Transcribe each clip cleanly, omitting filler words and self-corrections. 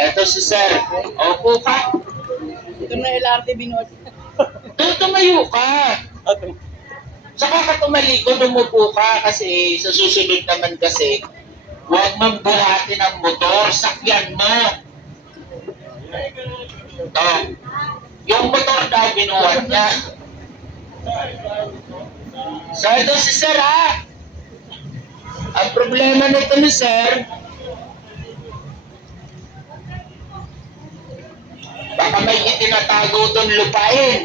Eto si sir. Opo ka. Ito na LRT binuhat. Tumayo ka. Saka ka tumalikod, umupo ka kasi sa susunod naman kasi huwag mong buhatin ang motor, sakyan mo. Ito. Yung motor daw binuhat niya. So ito si sir ha. Ang problema nito ni sir, baka may itinatago itong lupain.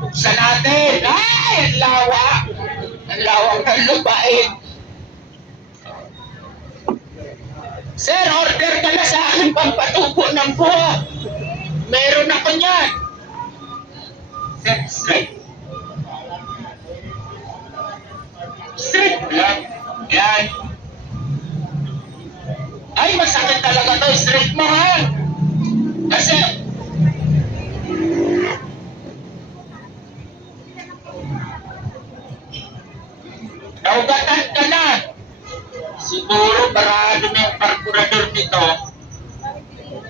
Buksan natin. Ay, ang lawa. Ang lawak ng lupain. Sir, order ka na sa akin pampatubo ng buho. Meron ako niyan. Sir, straight. Straight lang. Yan. Ay, masakit talaga to. Straight mo ha. Kasi naugatan ka na. Siguro barado na yung karburador nito.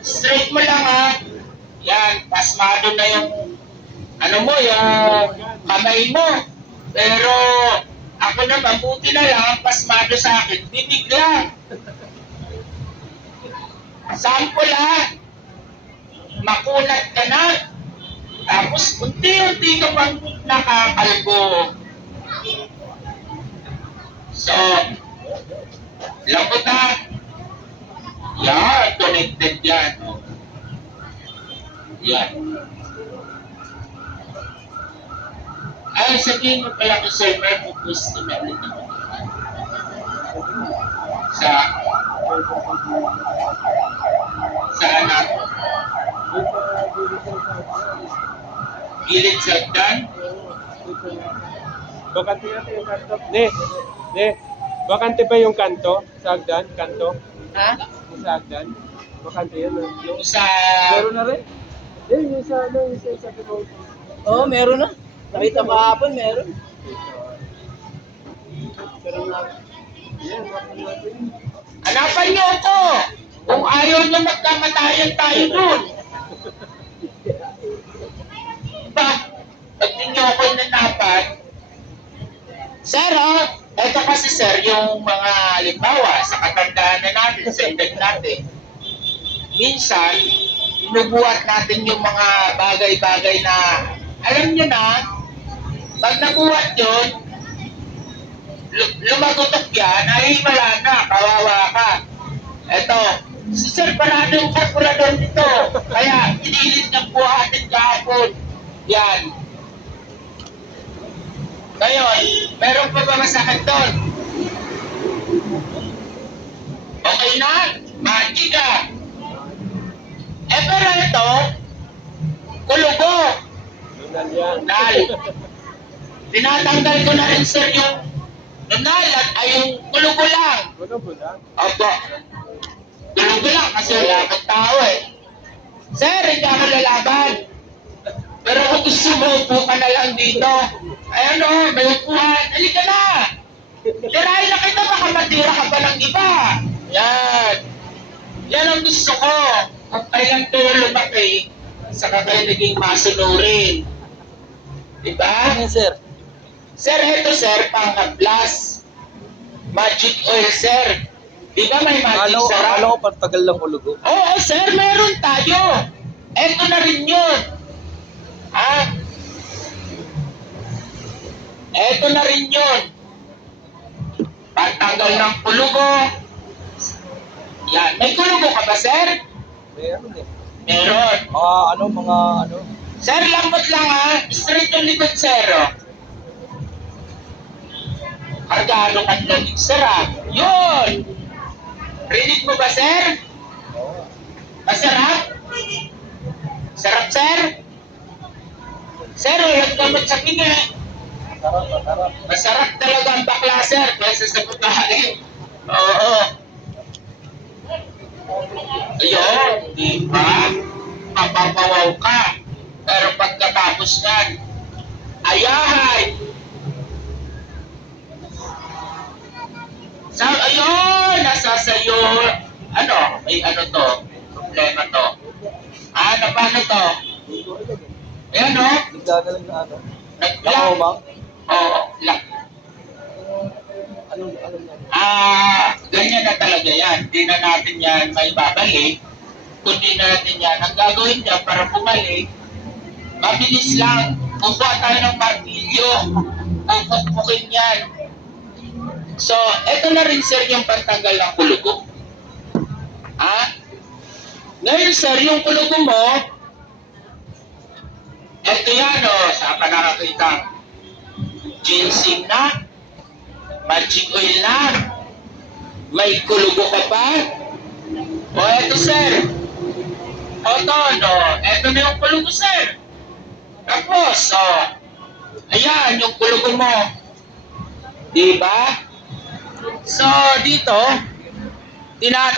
Straight mo lang ha. Yan, pasmado na yung ano mo, yung kamay mo. Pero ako na mabuti na lang, pasmado sa akin, bibig lang. Sample ha. Makunat ka na. Tapos unti-unti ka pang nakakalbo. So, labot ha. Yan, connected yan. Yan. Ay, sabihin mo pala ko sir, may gusto na ulit ako. Sa anak. Gilid sa hagdan. Bakante natin yung kanto. Ne. Bakante ba yung kanto? Sa hagdan? Kanto? Ha? Yung sa hagdan? Bakante yan. Yung sa... Meron na rin? Yung sa ano, yung sa pinong. Oo, meron na. Nakita kahapon, meron. Meron na. Yan, bakante natin. Hanapan niyo ako! Kung ayaw niyo magkamatayan tayo dun. Diba? Pag di niyo ako nanapan, sir, oh, eto kasi sir, yung mga halimbawa sa katandaan na natin, sa edad natin, minsan, inubuhat natin yung mga bagay-bagay na, alam niyo na, pag nabuhat yun, lumagutok yan, ay wala na, kawawa ka. Eto, si Sir Parado yung karburador nito. Kaya, pinilit niyang buhatin kahapon. Yan. Ngayon, meron pa ba masakit doon? Okay na? Magic ka. Eh, pero ito, kulugo. Nunal yan. Nal. Tinatanggal ko na rin sir yung nunal at ay yung kulugo lang. Ano po na? Opo. Kulugo lang kasi wala akong tao eh. Sir, hindi ako lalaban. Pero kung gusto mo, upo ka na lang dito. Ayan o, may upuhan. Halika na. Tirahin na kita, baka matira ka pa ng iba. Yan. Yan ang gusto ko. Kung kailan ito lumaki, saka kayo naging masunurin. Diba? Ano, sir? Sir, ito sir, pang-plus. Magic oil, sir. Di ba may magic sarap? Akala ko patagal lang ulugo. Oo, sir, meron tayo. Ito na rin yun. Ha? Ito na rin yun. Pantanggal ng kulugo. Yan. May kulugo ka ba, sir? Meron eh. Meron. Mga ano. Sir, lambot lang ha. Straight yung likod, sir. Oh. Kargado ka lang, sir ha. Yun! Rinig mo ba, sir? Masarap? Sarap, sir? Sir, walang gamot sa pinga. Masarap talaga ang bakla, sir, kaysa sa pagkain. Oo. Ayun, di ba? Mapapawaw ka. Pero pagkatapos yan, ayahay. Ayun, nasa sayo. Ano, may ano to, problema to. Na paano to? Ayan o, Nagdadalang na ano? nag-lock. ma'am? Oo, lock. Anong yan? Ganyan na talaga yan. Hindi na natin yan may babalik. Kundi na natin yan. Ang gagawin niya para bumalik, mabilis lang. Kukuha tayo ng martilyo. Pupukpukin yan. So, eto na rin sir yung pantanggal ng kulugo. Ngayon sir, yung kulugo mo, eto yan o, saan pa nakakita? Ginseng na, magic oil na, may kulugo ka pa. O eto sir, o to, no, eto na yung kulugo sir. Tapos, ayan yung kulugo mo. Diba? So, dito, tinatanggal